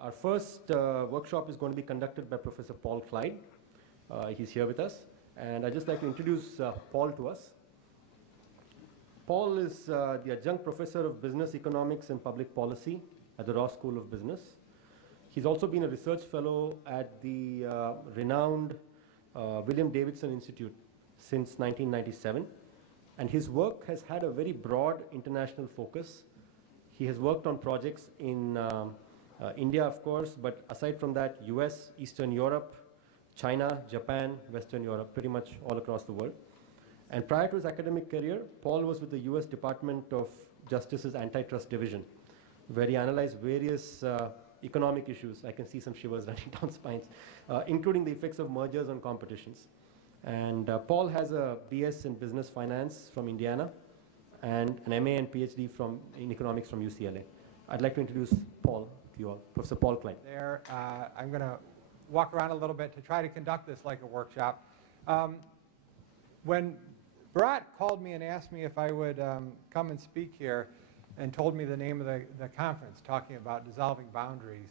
Our first workshop is going to be conducted by Professor Paul Clyde. He's here with us. And I'd just like to introduce Paul to us. Paul is the adjunct professor of business economics and public policy at the Ross School of Business. He's also been a research fellow at the renowned William Davidson Institute since 1997. And his work has had a very broad international focus. He has worked on projects in India, of course, but aside from that, US, Eastern Europe, China, Japan, Western Europe, pretty much all across the world. And prior to his academic career, Paul was with the US Department of Justice's Antitrust Division, where he analyzed various economic issues. I can see some shivers running down spines, including the effects of mergers on competitions. And Paul has a BS in Business Finance from Indiana, and an MA and PhD in economics from UCLA. I'd like to introduce Paul to you all, Professor Paul Clyde. I'm going to walk around a little bit to try to conduct this like a workshop. When Bharat called me and asked me if I would come and speak here and told me the name of the conference, talking about dissolving boundaries,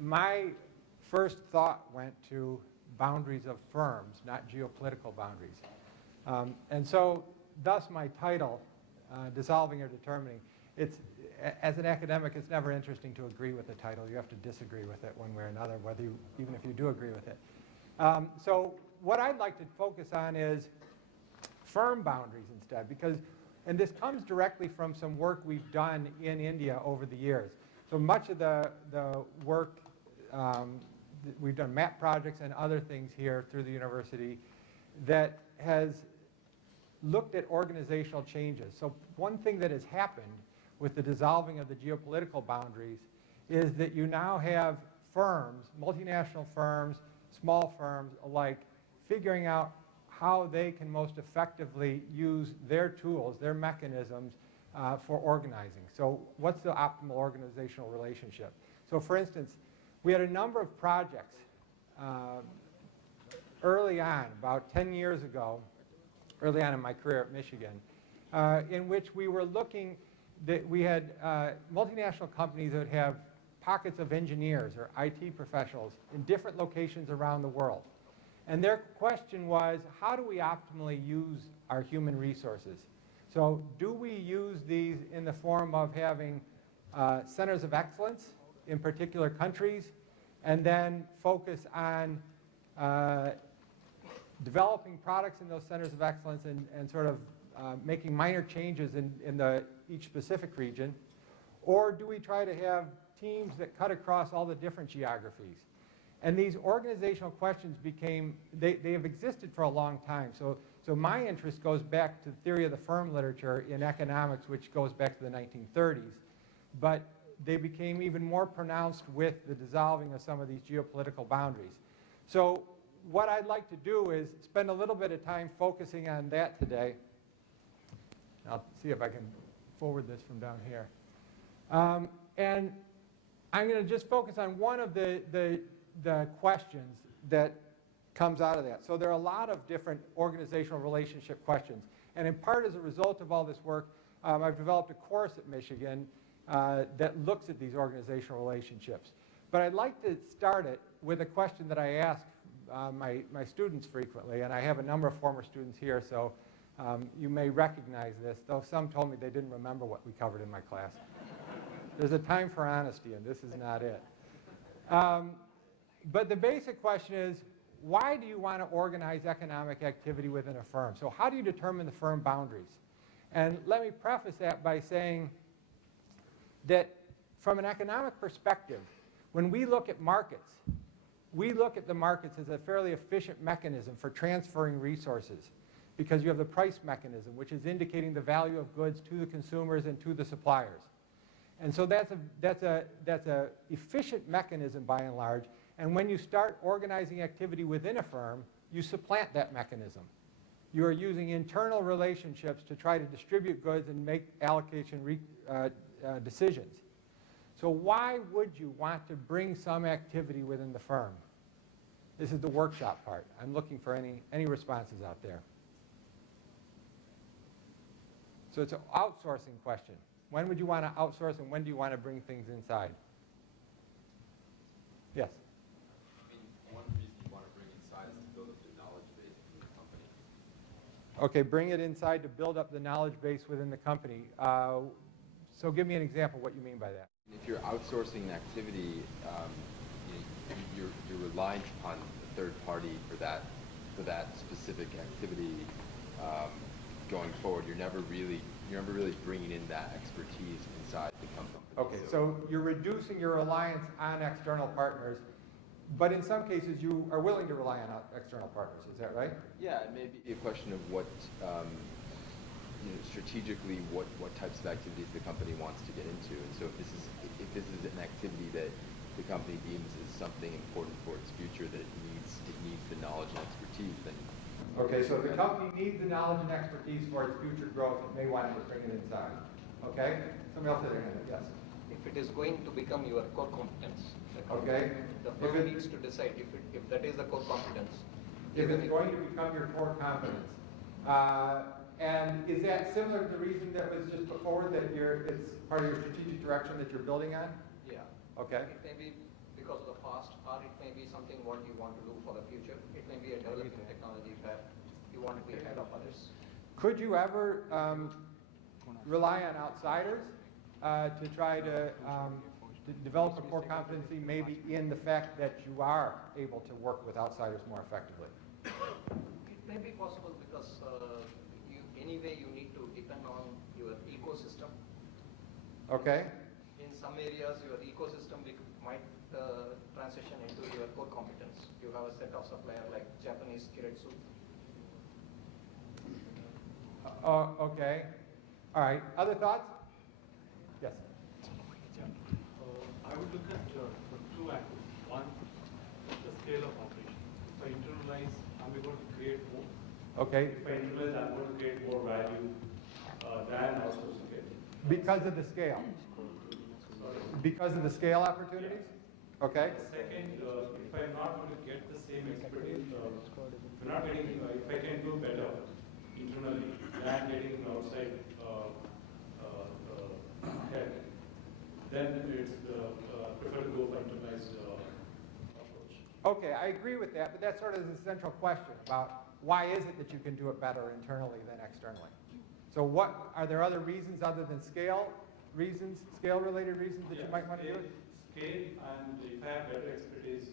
my first thought went to boundaries of firms, not geopolitical boundaries. And so thus my title, Dissolving or Determining. As an academic, it's never interesting to agree with the title. You have to disagree with it one way or another, even if you do agree with it. So what I'd like to focus on is firm boundaries instead, and this comes directly from some work we've done in India over the years. So much of the work, we've done map projects and other things here through the university that has looked at organizational changes. So one thing that has happened with the dissolving of the geopolitical boundaries is that you now have firms, multinational firms, small firms alike, figuring out how they can most effectively use their tools, their mechanisms for organizing. So what's the optimal organizational relationship? So for instance, we had a number of projects early on, about 10 years ago, early on in my career at Michigan, in which we were looking that we had multinational companies that would have pockets of engineers or IT professionals in different locations around the world. And their question was, how do we optimally use our human resources? So do we use these in the form of having centers of excellence in particular countries, and then focus on developing products in those centers of excellence and sort of making minor changes in each specific region? Or do we try to have teams that cut across all the different geographies? And these organizational questions they have existed for a long time. So my interest goes back to the theory of the firm literature in economics, which goes back to the 1930s. But they became even more pronounced with the dissolving of some of these geopolitical boundaries. So what I'd like to do is spend a little bit of time focusing on that today. I'll see if I can forward this from down here. And I'm going to just focus on one of the questions that comes out of that. So there are a lot of different organizational relationship questions. And in part as a result of all this work, I've developed a course at Michigan that looks at these organizational relationships. But I'd like to start it with a question that I ask my students frequently, and I have a number of former students here, so you may recognize this, though some told me they didn't remember what we covered in my class. There's a time for honesty, and this is not it. But the basic question is, why do you want to organize economic activity within a firm? So how do you determine the firm boundaries? And let me preface that by saying that from an economic perspective, when we look at markets, we look at the markets as a fairly efficient mechanism for transferring resources, because you have the price mechanism, which is indicating the value of goods to the consumers and to the suppliers. And so that's a efficient mechanism by and large. And when you start organizing activity within a firm, you supplant that mechanism. You are using internal relationships to try to distribute goods and make allocation decisions. So why would you want to bring some activity within the firm? This is the workshop part. I'm looking for any responses out there. So it's an outsourcing question. When would you want to outsource, and when do you want to bring things inside? Yes. I mean, one reason you want to bring inside is to build up the knowledge base in the company. Okay, bring it inside to build up the knowledge base within the company. So give me an example what you mean by that. If you're outsourcing an activity, you're reliant upon a third party for that specific activity going forward. You're never really bringing in that expertise inside the company. Okay, so you're reducing your reliance on external partners, but in some cases you are willing to rely on external partners. Is that right? Yeah, it may be a question of what strategically what types of activities the company wants to get into. And so if this is an activity that the company deems as something important for its future, that it needs the knowledge and expertise, then. Okay, so if the company needs the knowledge and expertise for its future growth, it may want to bring it inside. Okay? Somebody else had their hand up. Yes. If it is going to become your core competence, okay. The firm needs to decide if that is the core competence. If it's going to become your core competence. And is that similar to the reason that was just before, that it's part of your strategic direction that you're building on? Yeah. Okay. It may be because of the past, or it may be something what you want to do for the future. It may be a developing technology that you want to be ahead of others. Could you ever rely on outsiders to try to develop a core competency, maybe in the fact that you are able to work with outsiders more effectively? It may be possible because anyway you need to depend on your ecosystem. Okay. In some areas your ecosystem might transition into your core competence. You have a set of suppliers like Japanese kiretsu. Okay. All right. Other thoughts? Yes. I would look at two angles. One, the scale of operation. If I internalize, am I going to create more? Okay. If I internalize, I'm going to create more value than outsourcing it. Because of the scale. Because of the scale opportunities? Okay. Second, if I'm not going to get the same expertise, if I'm not getting, if I can do better internally than getting outside help, then it's prefer to go for internalized approach. Okay, I agree with that, but that's sort of the central question about why is it that you can do it better internally than externally? So what, are there other reasons other than scale reasons, scale-related reasons that you might want to do it? Scale, and if I have better expertise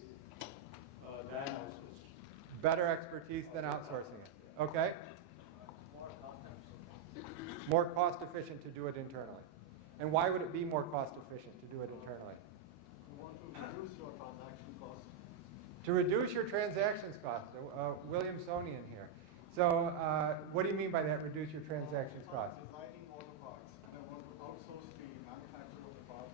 than outsourced. Better expertise than outsourcing it. Okay? More cost efficient to do it internally. And why would it be more cost efficient to do it internally? You want to reduce your transaction costs. To reduce your transactions cost. William Sonian here. So what do you mean by that, reduce your transactions cost? Designing all the parts, and I want to outsource the manufacture of the part.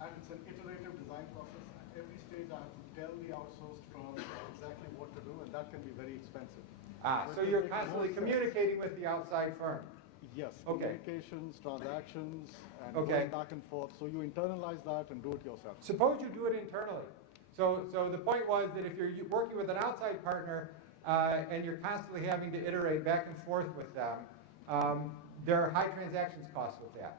And it's an iterative design process. At every stage I have to tell the outsourced firm exactly what to do, and that can be very expensive. So you're constantly communicating with the outside firm. Yes, Okay. communications, transactions, and Okay. going back and forth. So you internalize that and do it yourself. Suppose you do it internally. So the point was that if you're working with an outside partner and you're constantly having to iterate back and forth with them, there are high transactions costs with that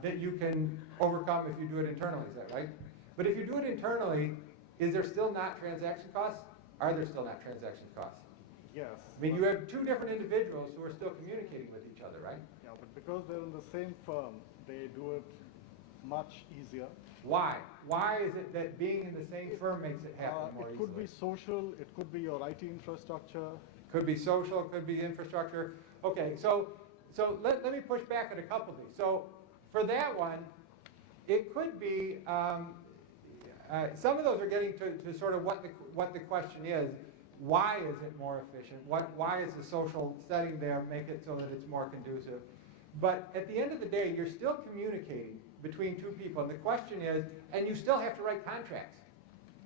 that you can overcome if you do it internally. Is that right? But if you do it internally, is there still not transaction costs? Are there still not transaction costs? Yes. I mean, you have two different individuals who are still communicating with each other, right? Yeah, but because they're in the same firm, they do it much easier. Why? Why is it that being in the same firm makes it happen more It could easily? be social, it could be your IT infrastructure. Could be social, could be infrastructure. Okay, so let me push back at a couple of these. So for that one, it could be, some of those are getting to sort of what the question is. Why is it more efficient? Why is the social setting there make it so that it's more conducive? But at the end of the day, you're still communicating between two people. And the question is, and you still have to write contracts.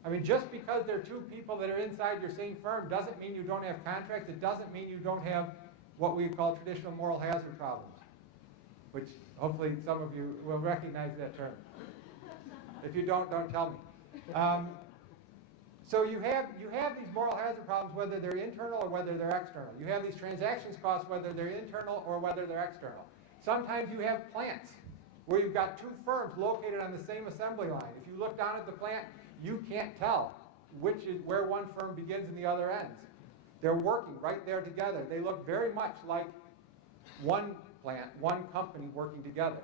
I mean, just because there are two people that are inside your same firm doesn't mean you don't have contracts. It doesn't mean you don't have what we call traditional moral hazard problems, which hopefully some of you will recognize that term. If you don't tell me. So you have these moral hazard problems, whether they're internal or whether they're external. You have these transactions costs, whether they're internal or whether they're external. Sometimes you have plants where you've got two firms located on the same assembly line. If you look down at the plant, you can't tell where one firm begins and the other ends. They're working right there together. They look very much like one plant, one company working together.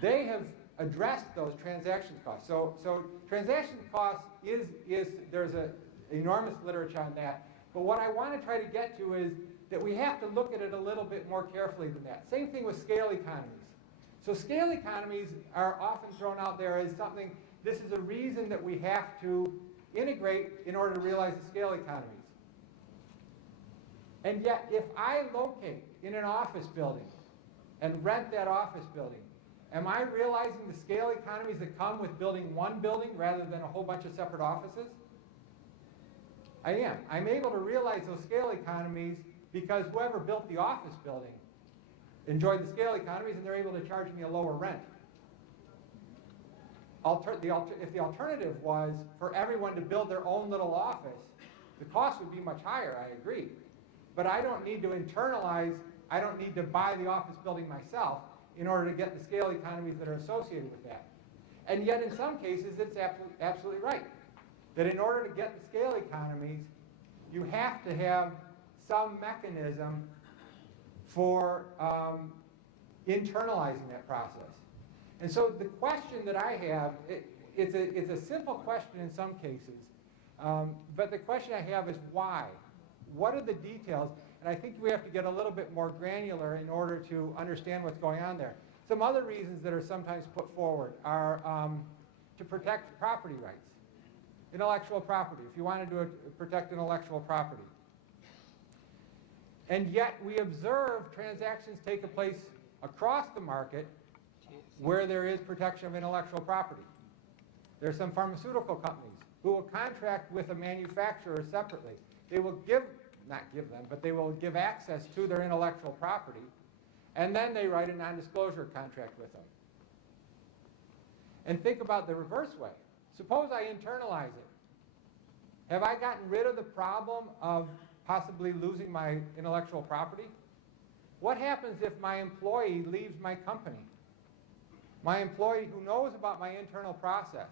They have addressed those transaction costs. So transaction costs there's an enormous literature on that. But what I want to try to get to is that we have to look at it a little bit more carefully than that. Same thing with scale economies. So scale economies are often thrown out there as something, this is a reason that we have to integrate in order to realize the scale economies. And yet, if I locate in an office building and rent that office building, am I realizing the scale economies that come with building one building rather than a whole bunch of separate offices? I am. I'm able to realize those scale economies because whoever built the office building enjoyed the scale economies and they're able to charge me a lower rent. If the alternative was for everyone to build their own little office, the cost would be much higher, I agree. But I don't need to internalize, I don't need to buy the office building myself in order to get the scale economies that are associated with that. And yet in some cases it's absolutely right. That in order to get the scale economies, you have to have some mechanism for internalizing that process. And so the question that I have, it's a simple question in some cases, but the question I have is why? What are the details? And I think we have to get a little bit more granular in order to understand what's going on there. Some other reasons that are sometimes put forward are to protect property rights, intellectual property, if you wanted to protect intellectual property. And yet we observe transactions take place across the market where there is protection of intellectual property. There are some pharmaceutical companies who will contract with a manufacturer separately. They will not give them, but they will give access to their intellectual property, and then they write a non-disclosure contract with them. And think about the reverse way. Suppose I internalize it. Have I gotten rid of the problem of possibly losing my intellectual property? What happens if my employee leaves my company? My employee who knows about my internal process.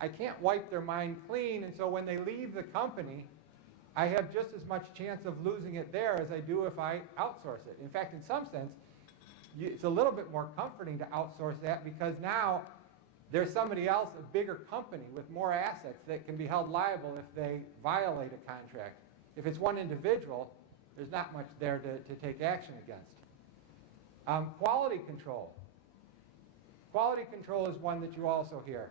I can't wipe their mind clean, and so when they leave the company, I have just as much chance of losing it there as I do if I outsource it. In fact, in some sense, it's a little bit more comforting to outsource that because now there's somebody else, a bigger company with more assets that can be held liable if they violate a contract. If it's one individual, there's not much there to take action against. Quality control. Quality control is one that you also hear.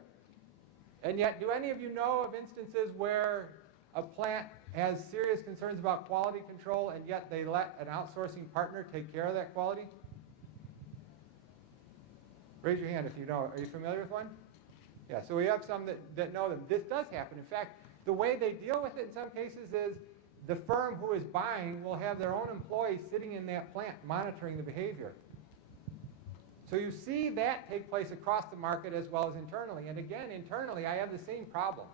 And yet, do any of you know of instances where a plant has serious concerns about quality control and yet they let an outsourcing partner take care of that quality? Raise your hand if you know. Are you familiar with one? Yeah, so we have some that know them. This does happen. In fact, the way they deal with it in some cases is the firm who is buying will have their own employees sitting in that plant monitoring the behavior. So you see that take place across the market as well as internally. And again, internally, I have the same problem.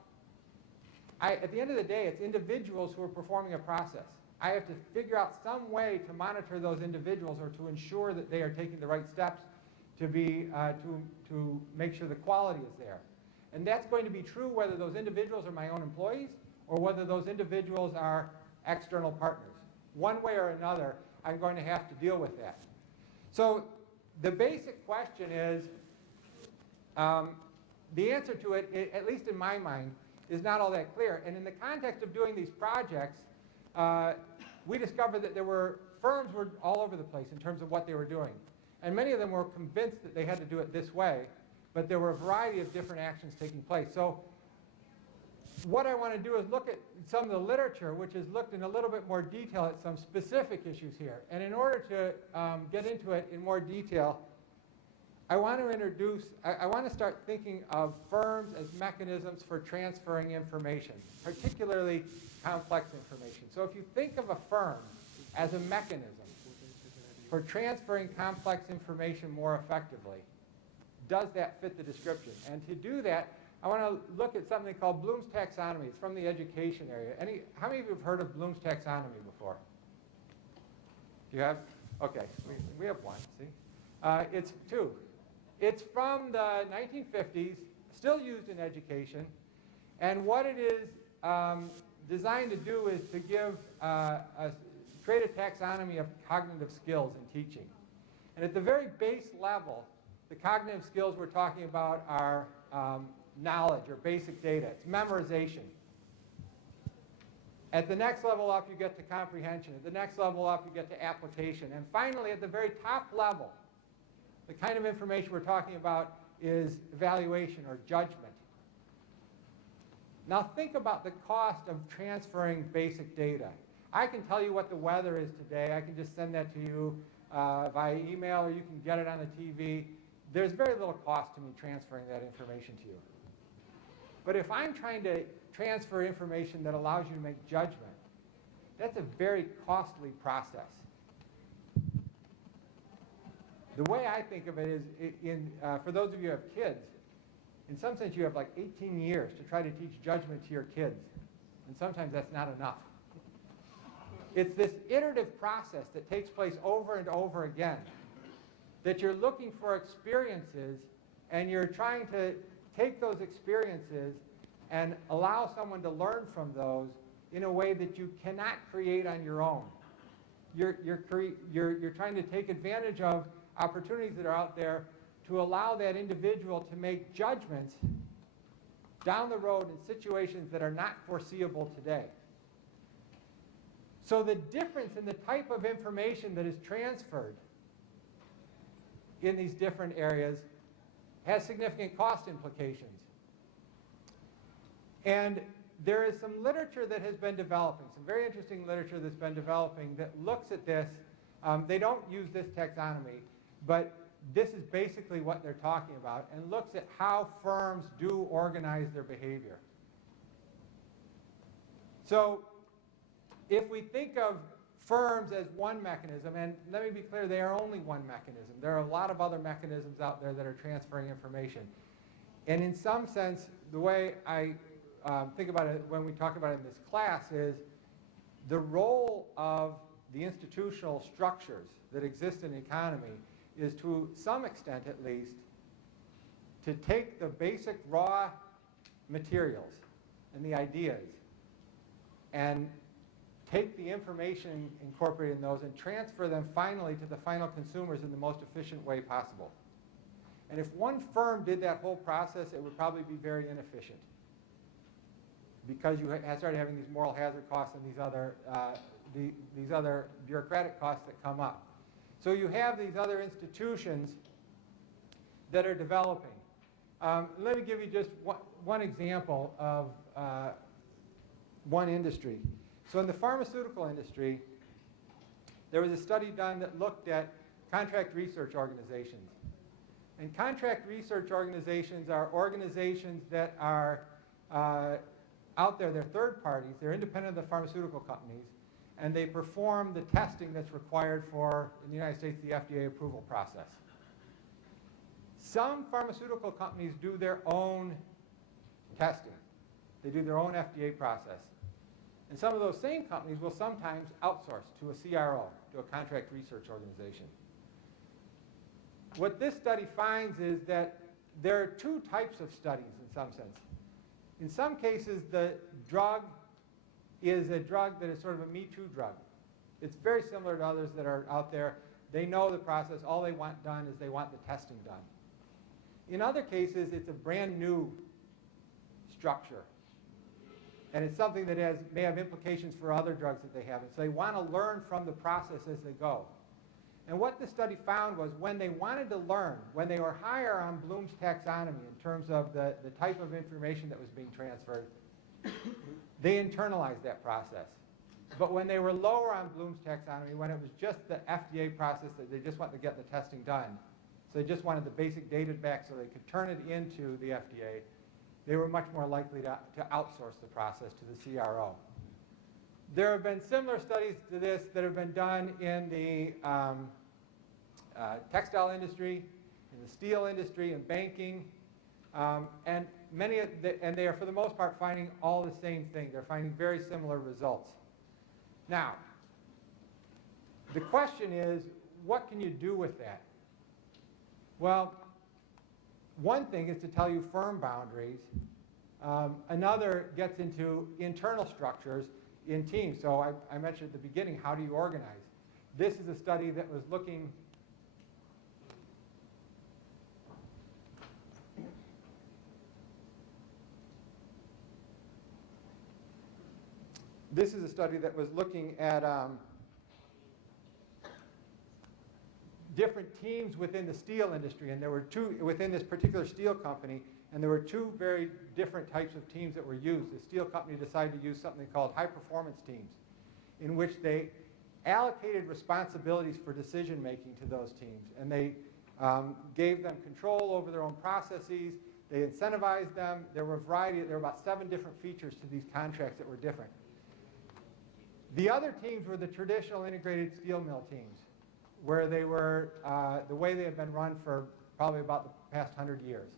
At the end of the day, it's individuals who are performing a process. I have to figure out some way to monitor those individuals or to ensure that they are taking the right steps to make sure the quality is there. And that's going to be true whether those individuals are my own employees or whether those individuals are external partners. One way or another, I'm going to have to deal with that. So the basic question is, the answer to it, at least in my mind, is not all that clear. And in the context of doing these projects, we discovered that firms were all over the place in terms of what they were doing. And many of them were convinced that they had to do it this way, but there were a variety of different actions taking place. So what I want to do is look at some of the literature, which has looked in a little bit more detail at some specific issues here. And in order to get into it in more detail, I want to start thinking of firms as mechanisms for transferring information, particularly complex information. So if you think of a firm as a mechanism for transferring complex information more effectively, does that fit the description? And to do that, I want to look at something called Bloom's taxonomy. It's from the education area. How many of you have heard of Bloom's taxonomy before? You have? Okay, we have one, see? It's two. It's from the 1950s, still used in education, and what it is designed to do is to give create a taxonomy of cognitive skills in teaching. And at the very base level, the cognitive skills we're talking about are knowledge or basic data. It's memorization. At the next level up, you get to comprehension. At the next level up, you get to application. And finally, at the very top level, the kind of information we're talking about is evaluation or judgment. Now think about the cost of transferring basic data. I can tell you what the weather is today. I can just send that to you via email, or you can get it on the TV. There's very little cost to me transferring that information to you. But if I'm trying to transfer information that allows you to make judgment, that's a very costly process. The way I think of it is, for those of you who have kids, in some sense you have like 18 years to try to teach judgment to your kids. And sometimes that's not enough. It's this iterative process that takes place over and over again, that you're looking for experiences and you're trying to take those experiences and allow someone to learn from those in a way that you cannot create on your own. You're trying to take advantage of opportunities that are out there to allow that individual to make judgments down the road in situations that are not foreseeable today. So the difference in the type of information that is transferred in these different areas has significant cost implications. And there is some literature that has been developing, some very interesting literature that's been developing that looks at this. They don't use this taxonomy, but this is basically what they're talking about, and looks at how firms do organize their behavior. So if we think of firms as one mechanism, and let me be clear, they are only one mechanism. There are a lot of other mechanisms out there that are transferring information. And in some sense, the way I think about it when we talk about it in this class is the role of the institutional structures that exist in the economy is, to some extent at least, to take the basic raw materials and the ideas and take the information incorporated in those and transfer them finally to the final consumers in the most efficient way possible. And if one firm did that whole process, it would probably be very inefficient, because you started having these moral hazard costs and these other bureaucratic costs that come up. So you have these other institutions that are developing. Let me give you just one example of one industry. So in the pharmaceutical industry, there was a study done that looked at contract research organizations. And contract research organizations are organizations that are out there. They're third parties. They're independent of the pharmaceutical companies. And they perform the testing that's required for, in the United States, the FDA approval process. Some pharmaceutical companies do their own testing. They do their own FDA process. And some of those same companies will sometimes outsource to a CRO, to a contract research organization. What this study finds is that there are two types of studies in some sense. In some cases, the drug is a drug that is sort of a Me Too drug. It's very similar to others that are out there. They know the process. All they want done is they want the testing done. In other cases, it's a brand new structure. And it's something that may have implications for other drugs that they have. And so they want to learn from the process as they go. And what the study found was when they wanted to learn, when they were higher on Bloom's taxonomy in terms of the type of information that was being transferred, they internalized that process. But when they were lower on Bloom's taxonomy, when it was just the FDA process that they just wanted to get the testing done, so they just wanted the basic data back so they could turn it into the FDA, they were much more likely to outsource the process to the CRO. There have been similar studies to this that have been done in the textile industry, in the steel industry, in banking, and they are for the most part finding all the same thing. They're finding very similar results. Now, the question is, what can you do with that? Well, one thing is to tell you firm boundaries. Another gets into internal structures in teams. So I mentioned at the beginning, how do you organize? This is a study that was looking at different teams within the steel industry, and there were two within this particular steel company, and there were two very different types of teams that were used. The steel company decided to use something called high-performance teams, in which they allocated responsibilities for decision making to those teams, and they gave them control over their own processes. They incentivized them. There were about 7 different features to these contracts that were different. The other teams were the traditional integrated steel mill teams, where they were the way they had been run for probably about the past 100 years.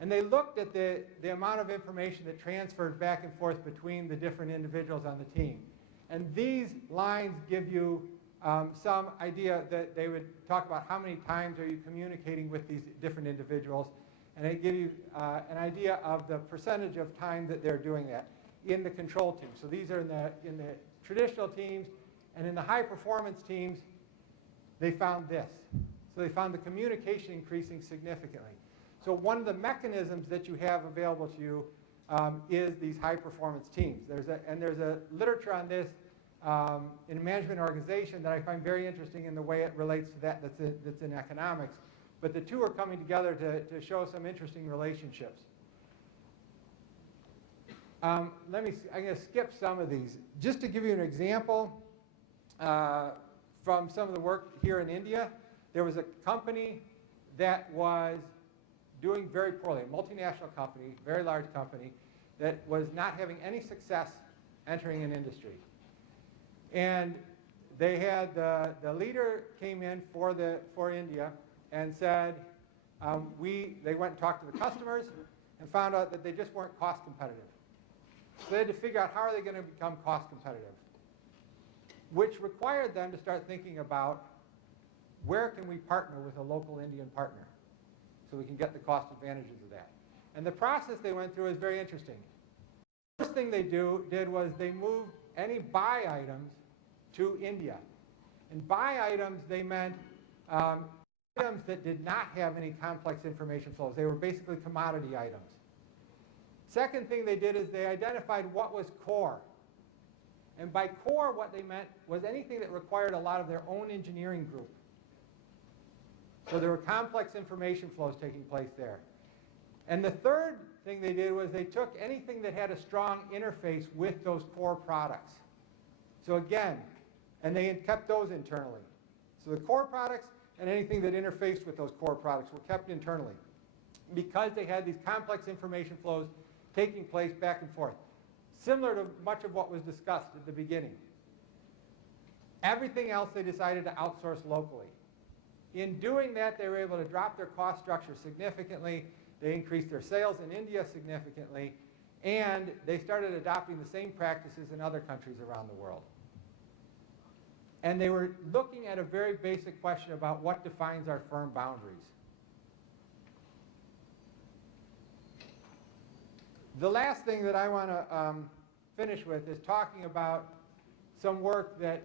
And they looked at the amount of information that transferred back and forth between the different individuals on the team. And these lines give you some idea that they would talk about how many times are you communicating with these different individuals, and they give you an idea of the percentage of time that they're doing that in the control team. So these are in the traditional teams, and in the high performance teams, they found this. So they found the communication increasing significantly. So one of the mechanisms that you have available to you is these high performance teams. There's a literature on this in a management organization that I find very interesting in the way it relates to that's in economics. But the two are coming together to show some interesting relationships. I'm going to skip some of these. Just to give you an example from some of the work here in India, there was a company that was doing very poorly, a multinational company, very large company, that was not having any success entering an industry. And they had the leader came in for India and said, they went and talked to the customers and found out that they just weren't cost competitive. So they had to figure out how are they going to become cost competitive, which required them to start thinking about where can we partner with a local Indian partner so we can get the cost advantages of that. And the process they went through is very interesting. The first thing they did was they moved any buy items to India. And buy items, they meant items that did not have any complex information flows. They were basically commodity items. Second thing they did is they identified what was core. And by core, what they meant was anything that required a lot of their own engineering group. So there were complex information flows taking place there. And the third thing they did was they took anything that had a strong interface with those core products. So again, and they kept those internally. So the core products and anything that interfaced with those core products were kept internally because they had these complex information flows taking place back and forth, similar to much of what was discussed at the beginning. Everything else they decided to outsource locally. In doing that, they were able to drop their cost structure significantly. They increased their sales in India significantly, and they started adopting the same practices in other countries around the world. And they were looking at a very basic question about what defines our firm boundaries. The last thing that I want to finish with is talking about some work that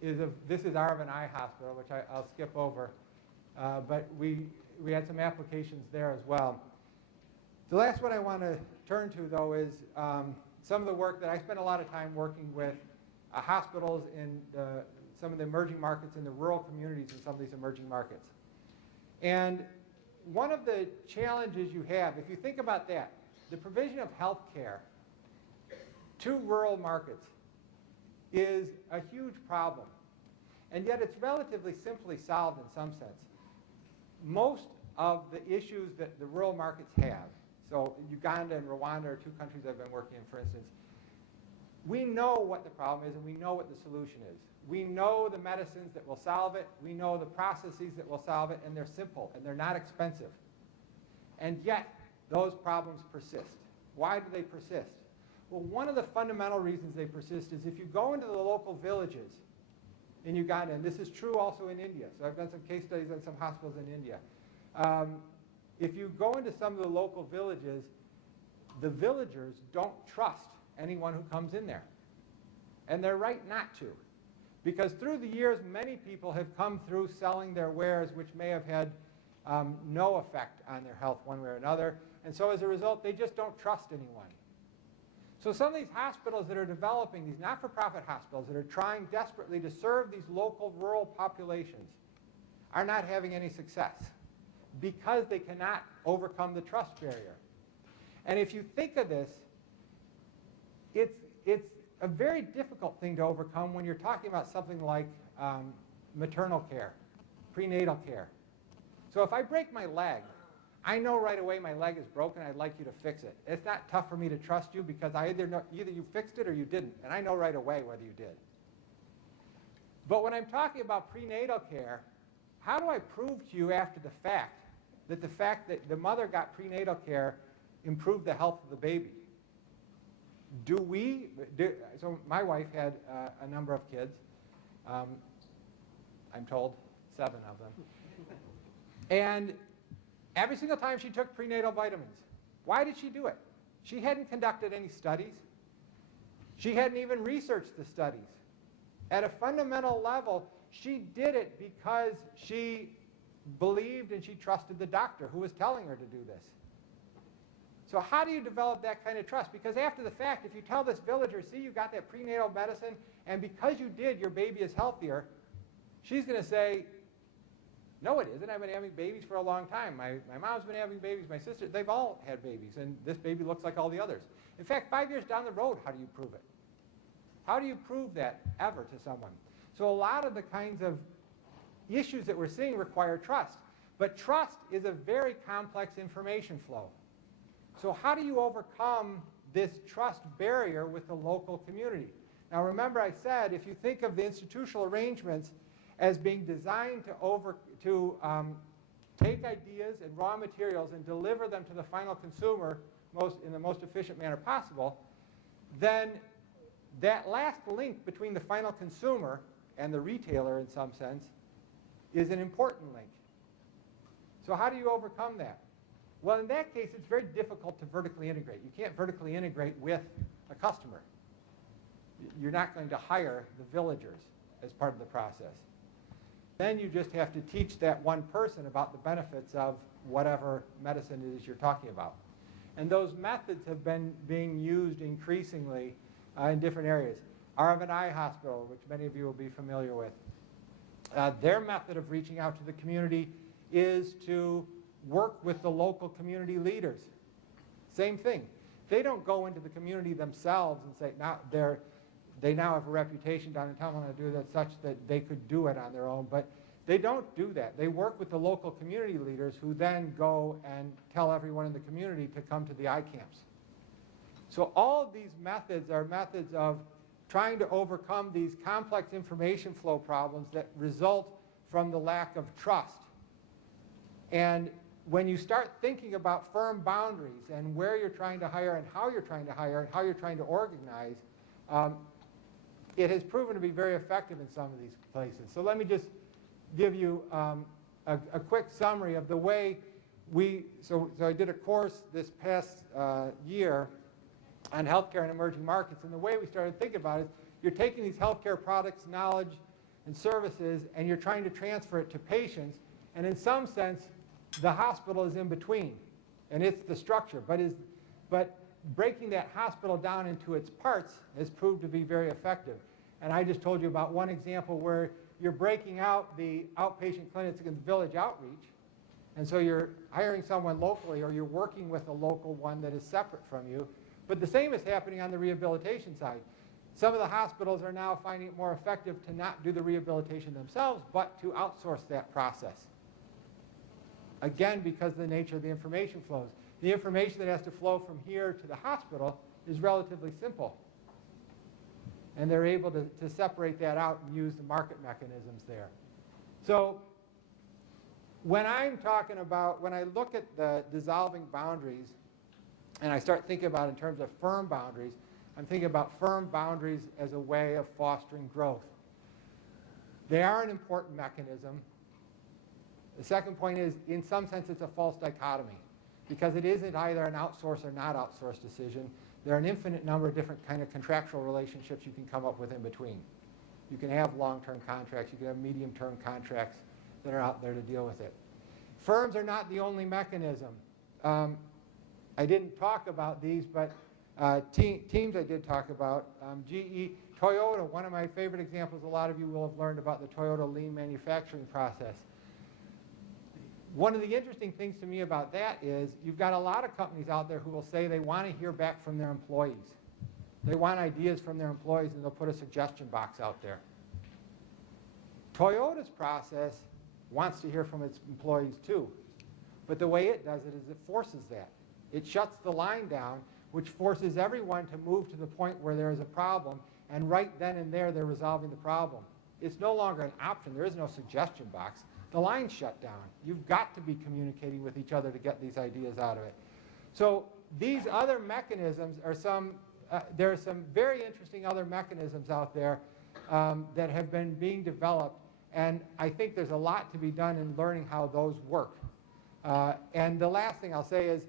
this is Aravind Eye Hospital, which I'll skip over, but we had some applications there as well. The last one I want to turn to, though, is some of the work that I spent a lot of time working with hospitals in some of the emerging markets, in the rural communities in some of these emerging markets. And one of the challenges you have, if you think about that, the provision of health care to rural markets is a huge problem. And yet it's relatively simply solved in some sense. Most of the issues that the rural markets have, so Uganda and Rwanda are two countries I've been working in, for instance, we know what the problem is and we know what the solution is. We know the medicines that will solve it, we know the processes that will solve it, and they're simple and they're not expensive. And yet, those problems persist. Why do they persist? Well, one of the fundamental reasons they persist is if you go into the local villages in Uganda, and this is true also in India. So I've done some case studies on some hospitals in India. If you go into some of the local villages, the villagers don't trust anyone who comes in there. And they're right not to. Because through the years, many people have come through selling their wares which may have had no effect on their health one way or another. And so as a result, they just don't trust anyone. So some of these hospitals that are developing, these not-for-profit hospitals that are trying desperately to serve these local rural populations, are not having any success because they cannot overcome the trust barrier. And if you think of this, it's a very difficult thing to overcome when you're talking about something like maternal care, prenatal care. So if I break my leg, I know right away my leg is broken, I'd like you to fix it. It's not tough for me to trust you because I either you fixed it or you didn't, and I know right away whether you did. But when I'm talking about prenatal care, how do I prove to you after the fact that the mother got prenatal care improved the health of the baby? So my wife had a number of kids, I'm told 7 of them. And every single time she took prenatal vitamins. Why did she do it? She hadn't conducted any studies. She hadn't even researched the studies. At a fundamental level, she did it because she believed and she trusted the doctor who was telling her to do this. So how do you develop that kind of trust? Because after the fact, if you tell this villager, see, you got that prenatal medicine, and because you did, your baby is healthier, she's going to say, no, it isn't. I've been having babies for a long time. My mom's been having babies. My sister, they've all had babies, and this baby looks like all the others. In fact, 5 years down the road, how do you prove it? How do you prove that ever to someone? So a lot of the kinds of issues that we're seeing require trust. But trust is a very complex information flow. So how do you overcome this trust barrier with the local community? Now remember I said, if you think of the institutional arrangements as being designed to take ideas and raw materials and deliver them to the final consumer in the most efficient manner possible, then that last link between the final consumer and the retailer in some sense is an important link. So how do you overcome that? Well, in that case, it's very difficult to vertically integrate. You can't vertically integrate with a customer. You're not going to hire the villagers as part of the process. Then you just have to teach that one person about the benefits of whatever medicine it is you're talking about. And those methods have been being used increasingly in different areas. Aravind Eye Hospital, which many of you will be familiar with, their method of reaching out to the community is to work with the local community leaders. Same thing. They don't go into the community themselves and say, they now have a reputation down in town, want to do that such that they could do it on their own, but they don't do that. They work with the local community leaders who then go and tell everyone in the community to come to the eye camps. So all of these methods are methods of trying to overcome these complex information flow problems that result from the lack of trust. And when you start thinking about firm boundaries and where you're trying to hire and how you're trying to hire and how you're trying to organize, it has proven to be very effective in some of these places. So let me just give you a quick summary of the way so I did a course this past year on healthcare and emerging markets, and the way we started thinking about it is you're taking these healthcare products, knowledge, and services, and you're trying to transfer it to patients, and in some sense, the hospital is in between, and it's the structure. But breaking that hospital down into its parts has proved to be very effective. And I just told you about one example where you're breaking out the outpatient clinics and village outreach, and so you're hiring someone locally or you're working with a local one that is separate from you. But the same is happening on the rehabilitation side. Some of the hospitals are now finding it more effective to not do the rehabilitation themselves, but to outsource that process. Again, because of the nature of the information flows. The information that has to flow from here to the hospital is relatively simple. And they're able to separate that out and use the market mechanisms there. So when I'm talking about, when I look at the dissolving boundaries, and I start thinking about in terms of firm boundaries, I'm thinking about firm boundaries as a way of fostering growth. They are an important mechanism. The second point is, in some sense, it's a false dichotomy, because it isn't either an outsource or not outsource decision. There are an infinite number of different kind of contractual relationships you can come up with in between. You can have long-term contracts, you can have medium-term contracts that are out there to deal with it. Firms are not the only mechanism. I didn't talk about these, but teams I did talk about. GE, Toyota, one of my favorite examples, a lot of you will have learned about the Toyota lean manufacturing process. One of the interesting things to me about that is you've got a lot of companies out there who will say they want to hear back from their employees. They want ideas from their employees, and they'll put a suggestion box out there. Toyota's process wants to hear from its employees too, but the way it does it is it forces that. It shuts the line down, which forces everyone to move to the point where there is a problem, and right then and there they're resolving the problem. It's no longer an option. There is no suggestion box. The line's shut down. You've got to be communicating with each other to get these ideas out of it. So these other mechanisms are there are some very interesting other mechanisms out there that have been being developed, and I think there's a lot to be done in learning how those work. And the last thing I'll say is,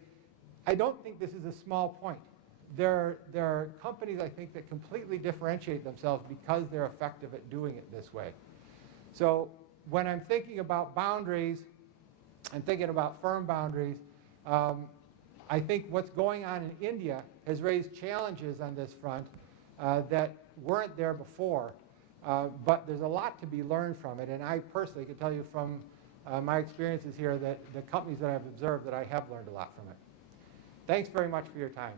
I don't think this is a small point. There are companies, I think, that completely differentiate themselves because they're effective at doing it this way. So when I'm thinking about boundaries and thinking about firm boundaries, I think what's going on in India has raised challenges on this front that weren't there before, but there's a lot to be learned from it, and I personally can tell you from my experiences here that the companies that I've observed that I have learned a lot from it. Thanks very much for your time.